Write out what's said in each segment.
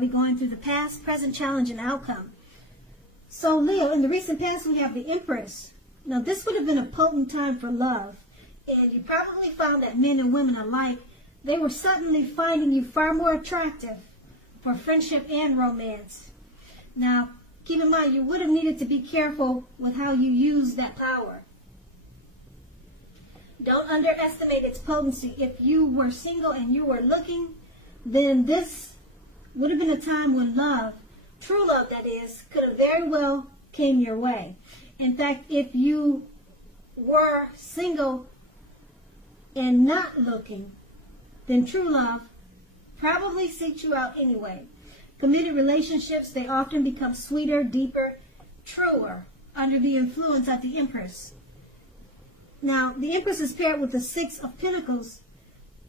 probably going through the past, present, challenge, and outcome. So Leo, in the recent past, we have the Empress. Now, this would have been a potent time for love. And you probably found that men and women alike, they were suddenly finding you far more attractive for friendship and romance. Now, keep in mind, you would have needed to be careful with how you use that power. Don't underestimate its potency. If you were single and you were looking, then this would have been a time when love, true love that is, could have very well came your way. In fact, if you were single and not looking, then true love probably seeks you out anyway. Committed relationships, they often become sweeter, deeper, truer under the influence of the Empress. Now, the Empress is paired with the Six of Pentacles.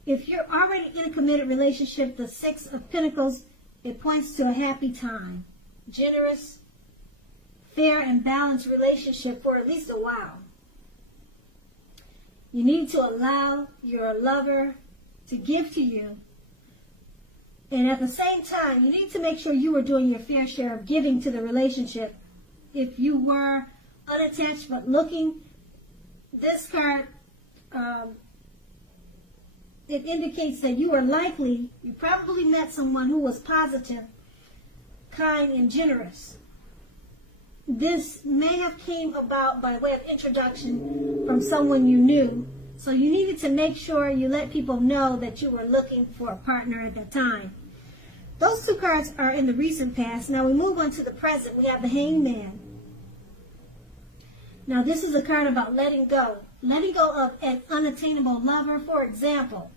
If you're already in a committed relationship, the Six of Pentacles, it points to a happy time, generous, fair, and balanced relationship for at least a while. You need to allow your lover to give to you. And at the same time, you need to make sure you are doing your fair share of giving to the relationship. If you were unattached but looking, this card, it indicates that you probably met someone who was positive, kind, and generous. This may have came about by way of introduction from someone you knew. So you needed to make sure you let people know that you were looking for a partner at that time. Those two cards are in the recent past. Now we move on to the present. We have the Hangman. Now this is a card about letting go. Letting go of an unattainable lover, for example,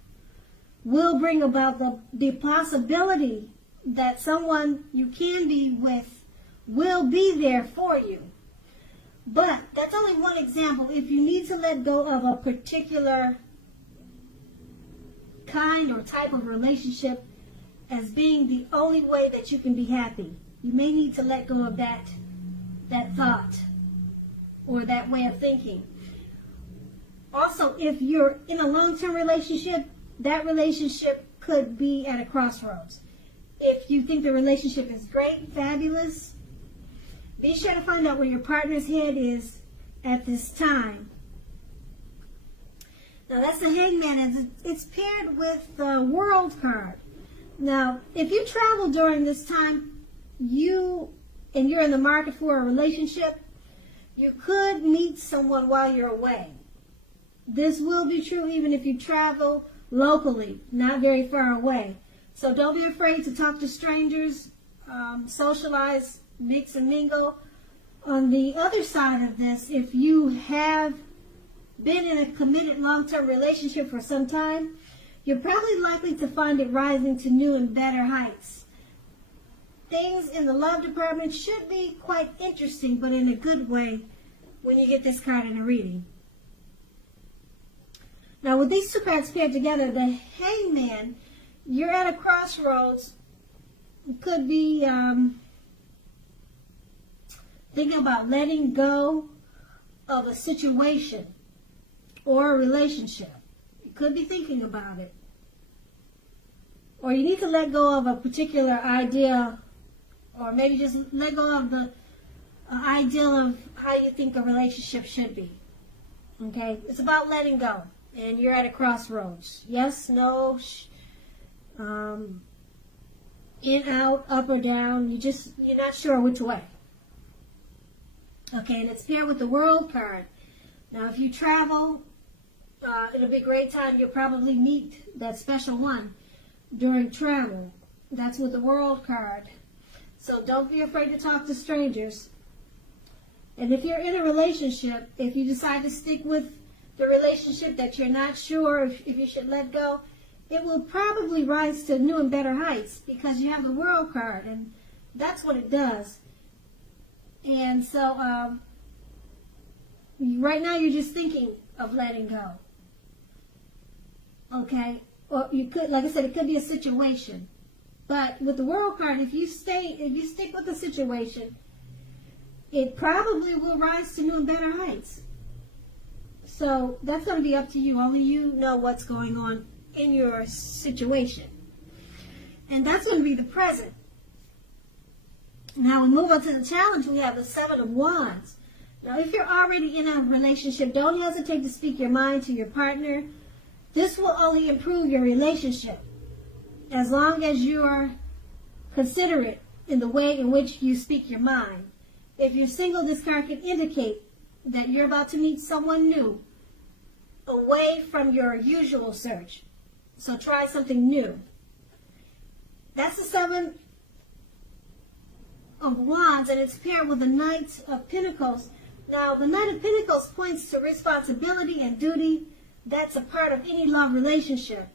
will bring about the possibility that someone you can be with will be there for you. But that's only one example. If you need to let go of a particular kind or type of relationship as being the only way that you can be happy, you may need to let go of that thought or that way of thinking. Also, if you're in a long-term relationship, that relationship could be at a crossroads. If you think the relationship is great, fabulous, be sure to find out where your partner's head is at this time. Now that's the Hangman, and it's paired with the World card. Now, if you travel during this time, you're in the market for a relationship, you could meet someone while you're away. This will be true even if you travel locally, not very far away. So don't be afraid to talk to strangers, socialize, mix and mingle. On the other side of this, if you have been in a committed long-term relationship for some time, you're probably likely to find it rising to new and better heights. Things in the love department should be quite interesting, but in a good way when you get this card in a reading. Now, with these two cards paired together, the Hangman, you're at a crossroads. It could be thinking about letting go of a situation or a relationship. You could be thinking about it. Or you need to let go of a particular idea, or maybe just let go of the ideal of how you think a relationship should be. Okay? It's about letting go. And you're at a crossroads. Yes, no, in, out, up or down. You're not sure which way. Okay, and it's paired with the World card. Now, if you travel, it'll be a great time. You'll probably meet that special one during travel. That's with the World card. So don't be afraid to talk to strangers. And if you're in a relationship, if you decide to stick with the relationship that you're not sure if you should let go, it will probably rise to new and better heights because you have the World card, and that's what it does. And so right now you're just thinking of letting go. Okay? Or you could, like I said, it could be a situation. But with the World card, if you stick with the situation, it probably will rise to new and better heights. So that's going to be up to you. Only you know what's going on in your situation. And that's going to be the present. Now we move on to the challenge. We have the Seven of Wands. Now, if you're already in a relationship, don't hesitate to speak your mind to your partner. This will only improve your relationship as long as you are considerate in the way in which you speak your mind. If you're single, this card can indicate that you're about to meet someone new, away from your usual search. So try something new. That's the Seven of Wands, and it's paired with the Knight of Pentacles. Now, the Knight of Pentacles points to responsibility and duty. That's a part of any love relationship.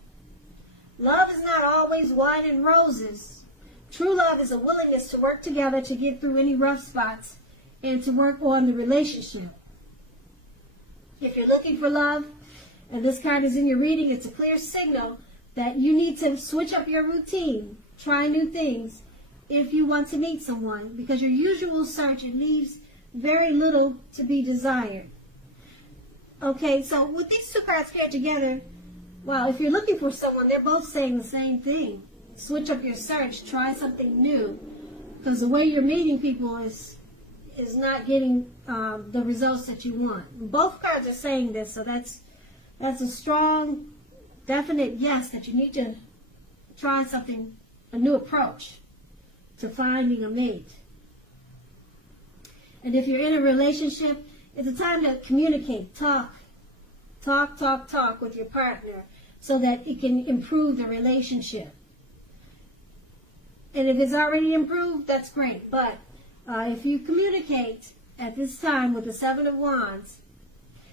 Love is not always wine and roses. True love is a willingness to work together to get through any rough spots and to work on the relationship. If you're looking for love, and this card is in your reading, it's a clear signal that you need to switch up your routine, try new things if you want to meet someone, because your usual search, it leaves very little to be desired. Okay, so with these two cards paired together, well, if you're looking for someone, they're both saying the same thing. Switch up your search, try something new, because the way you're meeting people is not getting the results that you want. Both cards are saying this, so that's a strong, definite yes that you need to try something, a new approach to finding a mate. And if you're in a relationship, it's a time to communicate, talk with your partner so that it can improve the relationship. And if it's already improved, that's great. But if you communicate at this time with the Seven of Wands,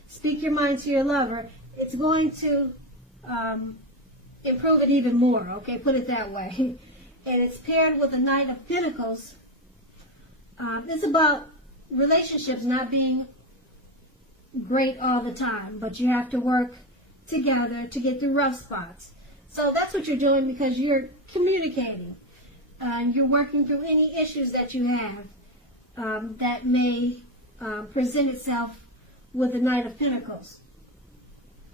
speak your mind to your lover, it's going to improve it even more, okay? Put it that way. And it's paired with the Knight of Pentacles. It's about relationships not being great all the time, but you have to work together to get through rough spots. So that's what you're doing, because you're communicating. You're working through any issues that you have that may present itself with the Knight of Pentacles.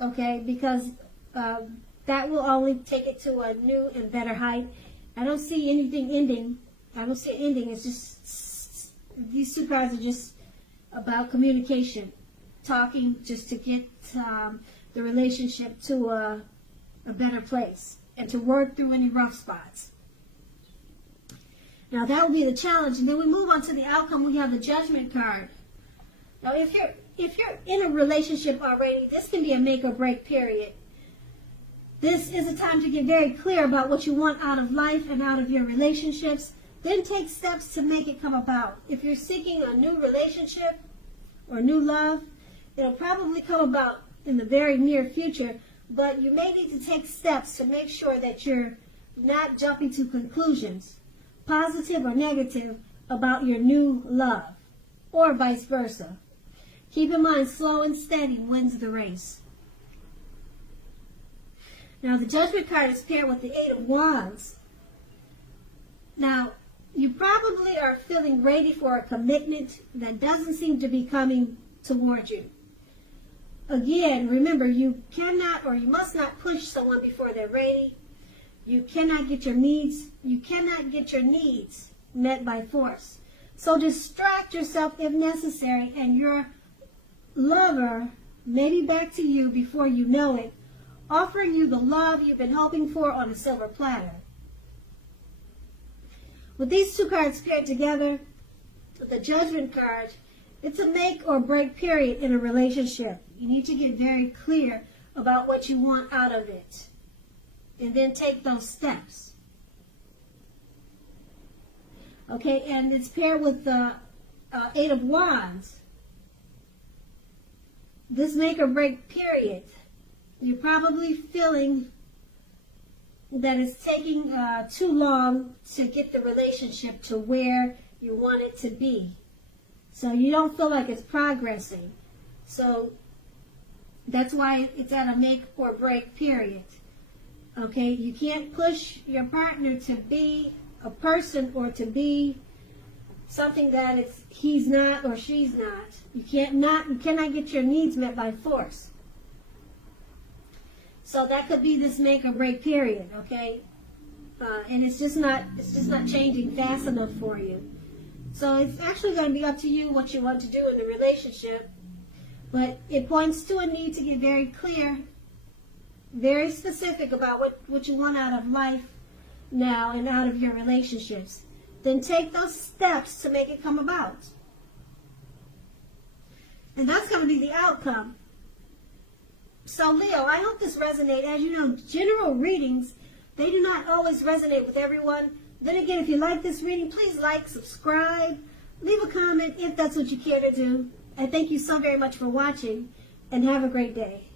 Okay, because that will only take it to a new and better height. I don't see anything ending. I don't see it ending. It's just, these two cards are just about communication, talking just to get the relationship to a better place and to work through any rough spots. Now that will be the challenge, and then we move on to the outcome. We have the Judgment card. Now, if you're in a relationship already, this can be a make or break period. This is a time to get very clear about what you want out of life and out of your relationships. Then take steps to make it come about. If you're seeking a new relationship or new love, it'll probably come about in the very near future, but you may need to take steps to make sure that you're not jumping to conclusions, positive or negative, about your new love, or vice versa. Keep in mind, slow and steady wins the race. Now, the Judgment card is paired with the Eight of Wands. Now, you probably are feeling ready for a commitment that doesn't seem to be coming toward you. Again, remember, you cannot or you must not push someone before they're ready. You cannot get your needs met by force. So distract yourself if necessary, and your lover may be back to you before you know it, offering you the love you've been hoping for on a silver platter. With these two cards paired together, the Judgment card, it's a make or break period in a relationship. You need to get very clear about what you want out of it, and then take those steps. Okay, and it's paired with the Eight of Wands. This make or break period, you're probably feeling that it's taking too long to get the relationship to where you want it to be. So you don't feel like it's progressing. So that's why it's at a make or break period. Okay, you can't push your partner to be a person or to be something that he's not or she's not. You cannot get your needs met by force. So that could be this make or break period, okay? And it's just not changing fast enough for you. So it's actually going to be up to you what you want to do in the relationship. But it points to a need to get very clear, very specific about what you want out of life now and out of your relationships. Then take those steps to make it come about. And that's going to be the outcome. So Leo, I hope this resonates. As you know, general readings, they do not always resonate with everyone. Then again, if you like this reading, please like, subscribe, leave a comment if that's what you care to do. And thank you so very much for watching, and have a great day.